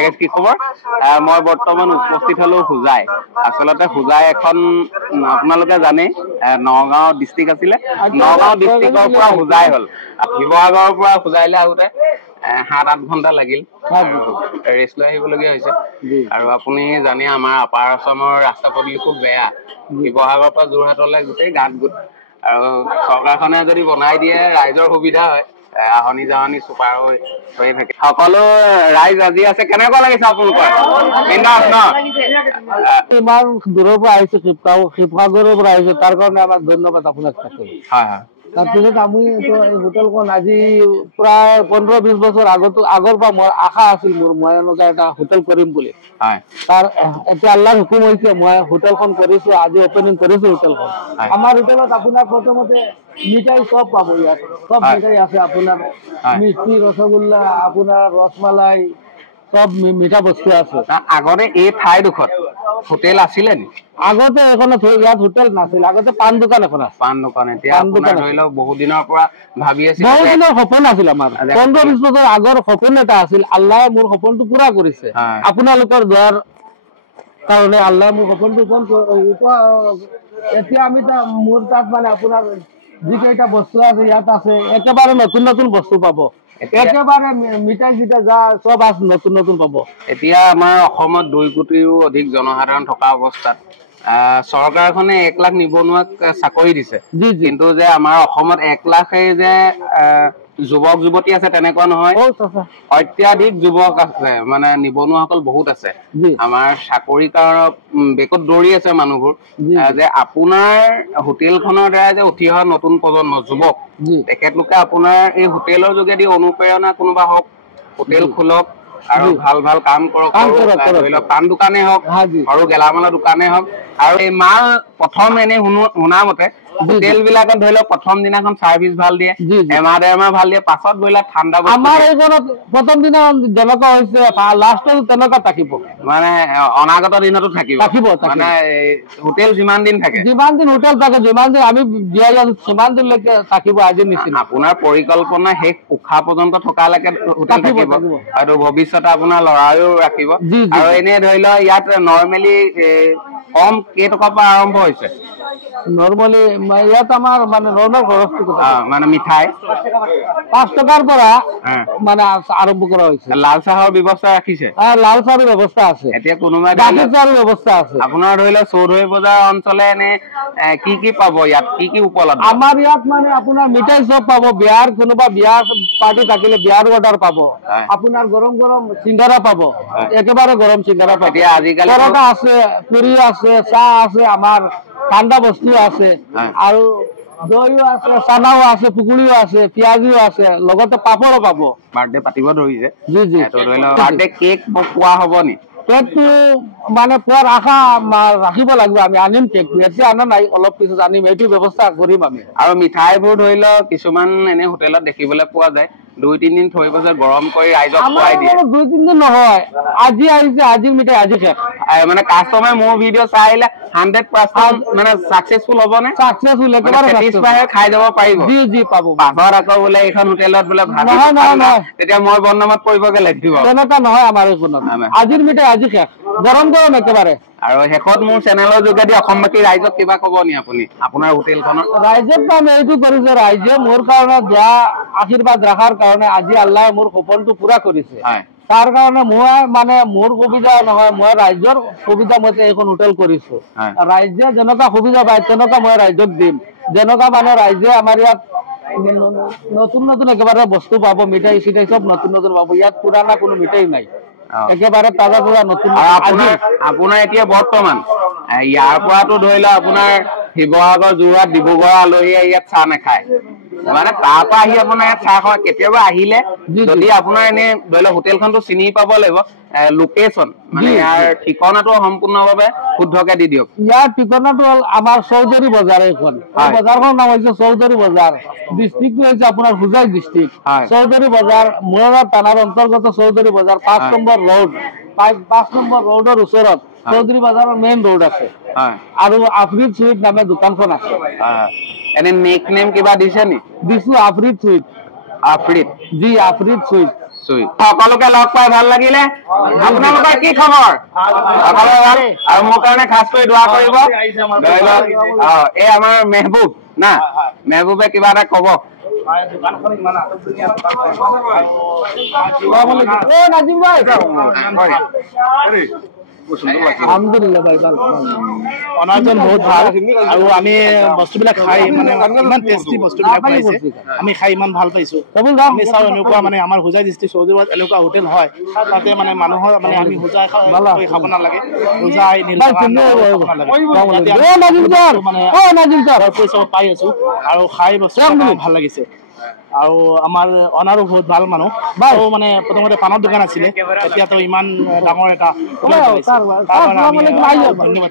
হাই কি খবৰ মই বৰ্তমান উপস্থিত হলো হোজাই আসলতে হোজাই এখন আপোনালোকে জানে নগাঁও ডিস্ট্ৰিক্ট আছিলে নগাঁও ডিস্ট্ৰিক্টৰ পৰা হোজাই হল শিৱসাগৰৰ পৰা হোজাইলৈ আহোতে 7-8 ঘণ্টা লাগিল ৰেষ্ট লৈ আহিবলগীয়া হৈছে আৰু আপুনি জানে আমাৰ আপাৰ আসামৰ ৰাস্তা পদূলি খুব বেয়া শিৱসাগৰৰ পৰা যোৰহাটলৈ গোটেই গাঁত গোট আৰু চৰকাৰখনে যদি বনাই দিয়ে ৰাইজৰ সুবিধা হয় আহনি জাহনি সুপাৰ হৈ থাকে সকলো ৰাইজ আজি আছে কেনেকুৱা লাগিছে আপোনালোকৰ বিন্দাস ন ইমান দূৰৰ পৰা আহিছে শিৱসাগৰৰ পৰা আহিছে তাৰ কাৰণে আমাৰ ধন্যবাদ আপোনাক থাকিল হয় হয় তাৰপিছত আমি হোটেলখন আজি প্ৰায় 15-20 বছৰ আগৰ পৰা মোৰ আশা আছিল মই এনেকুৱা এটা হোটেল কৰিম বুলি তাৰ এতিয়া আল্লাহৰ হুকুম হৈছে মই হোটেলখন কৰিছো আজি অপেনিং কৰিছো হোটেলখন আমাৰ হোটেলত আপোনাৰ প্ৰথমতে মিঠাই চব পাব ইয়াত সব মিঠাই আছে আপোনাৰ মিষ্টি ৰসগোল্লা আপোনাৰ ৰসমালাই সব মিঠা বস্তু আছে আগতে এই ঠাইডোখৰত হোটেল আছিলে নি আগতে এখন ইয়াত হোটেল নাছিল আগতে পান দোকান এখন আছে পান দোকান এতিয়া আপোনাৰ ধৰি লওক বহু দিনৰ পৰা ভাবি আছিল বহু দিনৰ সপোন আছিল আমাৰ 15-20 বছৰ আগৰ সপোন এটা আছিল আল্লাহে মোৰ সপোনটো পুৰা কৰিছে আপোনালোকৰ দোৱাৰ কাৰণে আল্লাহে মোৰ সপোনটো এতিয়া আমি মোৰ তাত মানে আপোনাৰ যিকেইটা বস্তু আছে ইয়াত আছে একেবাৰে নতুন নতুন বস্তু পাব একেবাৰে মিঠাই জিটা যা সব আছে নতুন নতুন পাব এতিয়া আমাৰ অসমত 2 কোটিৰো অধিক জনসাধাৰণ থকা অৱস্থাত চৰকাৰখনে 1 লাখ নিবনুৱাক চাকৰি দিছে কিন্তু যে আমাৰ অসমত 1 লাখে যে যুৱক যুৱতী আছে তেনেকুৱা নহয় অত্যাধিক যুৱক আছে মানে নিবনুৱাসকল বহুত আছে আমাৰ চাকৰি কাৰণে বেকত দৌৰি আছে মানুহবোৰ যে আপোনাৰ হোটেলখনৰ দ্বাৰা যে উঠি অহা নতুন প্ৰজন্ম যুৱক তেখেতলোকে আপোনাৰ এই হোটেলৰ যোগেদি অনুপ্ৰেৰণা কোনোবা হওক হোটেল খোলক আৰু ভাল ভাল কাম কৰক ধৰি লওক পান দোকানে হওক আৰু গেলামালৰ দোকানে হওক আৰু এই মাল প্ৰথম এনে শুনা মতে হোটেল বিলাকত ধৰি লওক প্ৰথম দিনাখন সাৰ্ভিস ভাল দিয়ে এমাহ ডেৰমাহ ভাল দিয়ে পাছত গইলা ঠাণ্ডা আমাৰ এইখনত প্ৰথম দিনা যেনেকুৱা হৈছে লাষ্টত তেনেকুৱা থাকিব মানে অনাগত দিনতো থাকিব মানে হোটেল যিমান দিন থাকে যিমান দিন হোটেল থাকে যিমান দিন আমি বিয়া সিমান দিনলৈকে থাকিব আজি নিশ্চিত আপোনাৰ পৰিকল্পনা শেষ উখা পৰ্যন্ত থকালৈকে হোটেল থাকিব আৰু ভৱিষ্যতে আপোনাৰ লৰায়ো ৰাখিব আৰু এনে ধৰি লওক ইয়াত নৰ্মেলি কম কেইটকাৰ পৰা আৰম্ভ হৈছে নৰ্মালি ইয়াত আমাৰ মানে নৰ্মেল খৰচটো মানে মিঠাই 5 টকাৰ পৰা মানে আৰম্ভ কৰা হৈছে লাল চাহৰ ব্যৱস্থা ৰাখিছে লাল চাহৰ ব্যৱস্থা আছে এতিয়া কোনোবা গাখীৰ চাহৰ ব্যৱস্থা আছে আপোনাৰ ধৰি লওক চৌধুৰী বজাৰ অঞ্চলে এনে কি পাব ইয়াত কি উপলব্ধ আমাৰ ইয়াত মানে আপোনাৰ মিঠাই চব পাব বিয়াৰ কোনোবা বিয়াৰ পাৰ্টি থাকিলে বিয়াৰ অৰ্ডাৰ পাব আপোনাৰ গৰম গৰম সিংগাৰা পাব একেবাৰে গৰম সিংগাৰা পাব এতিয়া আজিকালি পৰঠা আছে পুৰি আছে চাহ আছে আমাৰ ঠাণ্ডা বস্তু আছে আৰু দৈও আছে চানাও আছে পুকুৰিও আছে পিয়াজিও আছে লগতে পাপড়ো পাব বাৰ্থডে পাতিব ধৰিছে জি জি বাৰ্থডে কেক পোৱা হ'ব নি কেকটো মানে পোৱাৰ আশা ৰাখিব লাগিব আমি আনিম কেকটো এতিয়া আনা নাই অলপ পিছত আনিম এইটো ব্যৱস্থা কৰিম আমি আৰু মিঠাইবোৰ ধৰি লওক কিছুমান এনে হোটেলত দেখিবলৈ পোৱা যায় 2-3 দিন থৈ পাছত গৰম কৰি ৰাইজক খুৱাই দিয়ে 2-3 দিন নহয় আজি আহিছে আজি মিঠাই আজি শেষ মানে কাষ্টমাৰ মোৰ ভিডিঅ' চাই আহিলে 100% মানে সাকসেসফুল হ'ব নে সাকসেসফুল একেবাৰে স্যাটিসফাই খাই যাব পাৰিব জি জি পাব বাহৰ আকৌ বোলে এইখন হোটেলত বোলে ভাবি নহয় তেতিয়া মই বৰ্ণনাত পৰিবগে লাগিব তেনেকা নহয় আমাৰ এইখনত আজিৰ মিঠাই আজি শেষ গৰম গৰম একেবাৰে আৰু শেষত মোৰ চেনেলৰ যোগেদি অসমবাসী ৰাইজক কিবা ক'ব নি আপুনি আপোনাৰ হোটেলখনৰ ৰাইজক আমি এইটো কৰিছে ৰাইজে মোৰ কাৰণে দিয়া আশীৰ্বাদ ৰাখাৰ কাৰণে আজি আল্লাহে মোৰ সপোনটো পুৰা কৰিছে তাৰ কাৰণে মই মানে মোৰ সুবিধা নহয় মই ৰাইজৰ সুবিধা মতে এইখন হোটেল কৰিছো ৰাইজে যেনেকুৱা সুবিধা পায় তেনেকুৱা মই ৰাইজক দিম যেনেকুৱা মানে ৰাইজে আমাৰ ইয়াত নতুন নতুন একেবাৰে বস্তু পাব মিঠাই চিঠাই চব নতুন নতুন পাব ইয়াত পুৰাণা কোনো মিঠাই নাই একেবাৰে তাজা পুৰা নতুন আপোনাৰ এতিয়া বৰ্তমান ইয়াৰ পৰাটো ধৰি লওক আপোনাৰ শিৱসাগৰ যোৰহাট ডিব্ৰুগড় আলহীয়ে ইয়াত চাহ নাখায় মানে তাৰ পৰা আহি আপোনাৰ ইয়াত চাহ খায় কেতিয়াবা আহিলে যদি আপোনাৰ এনে ধৰি লওক হোটেলখনটো চিনি পাব লাগিব লোকেশ্যন মানে ইয়াৰ ঠিকনাটো সম্পূৰ্ণভাৱে শুদ্ধকে দি দিয়ক ইয়াৰ ঠিকনাটো হ'ল আমাৰ চৌধুৰী বজাৰ এইখন বজাৰখনৰ নাম হৈছে চৌধুৰী বজাৰ ডিষ্ট্ৰিক্টটো হৈছে আপোনাৰ হোজাই ডিষ্ট্ৰিক্ট চৌধুৰী বজাৰ মুৰাদাবাদ থানাৰ অন্তৰ্গত চৌধুৰী বজাৰ 5 নম্বৰ ৰোড 5 নম্বৰ ৰোডৰ ওচৰত চৌধুৰী বজাৰৰ মেইন ৰোড আছে আৰু আফ্ৰিদ সুইট নামে দোকানখন আছে এনে নেক নেম কিবা দিছে নি দিছো আফ্ৰিদ সুইট আফ্ৰিদ জি আফ্ৰিদ সুইট নিশ্চয় সকলোকে লগ পাই ভাল লাগিলে আপোনালোকৰ কি খবৰ সকলোৰে ভাল আৰু মোৰ কাৰণে খাস কৰি দোৱা কৰিব এই আমাৰ মেহবুব না মেহবুবে কিবা এটা কব আলহামদুলিল্লাহ ভাই ভাল অনাজন বহুত ভাল আৰু আমি বস্তুবিলাক খাই মানে ইমান টেষ্টি বস্তুবিলাক পাইছে আমি খাই ইমান ভাল পাইছো আমি চাওঁ এনেকুৱা মানে আমাৰ হোজাই ডিষ্ট্ৰিক্ট চৌধুৰীত এনেকুৱা হোটেল হয় তাতে মানে মানুহৰ মানে আমি হোজাই খাব নালাগে হোজাই পইচা পাই আছো আৰু খাই বস্তু ভাল লাগিছে আৰু আমাৰ অনাৰো বহুত ভাল মানুহ বাৰু মানে প্ৰথমতে পানৰ দোকান আছিলে এতিয়াতো ইমান ডাঙৰ এটা ধন্যবাদ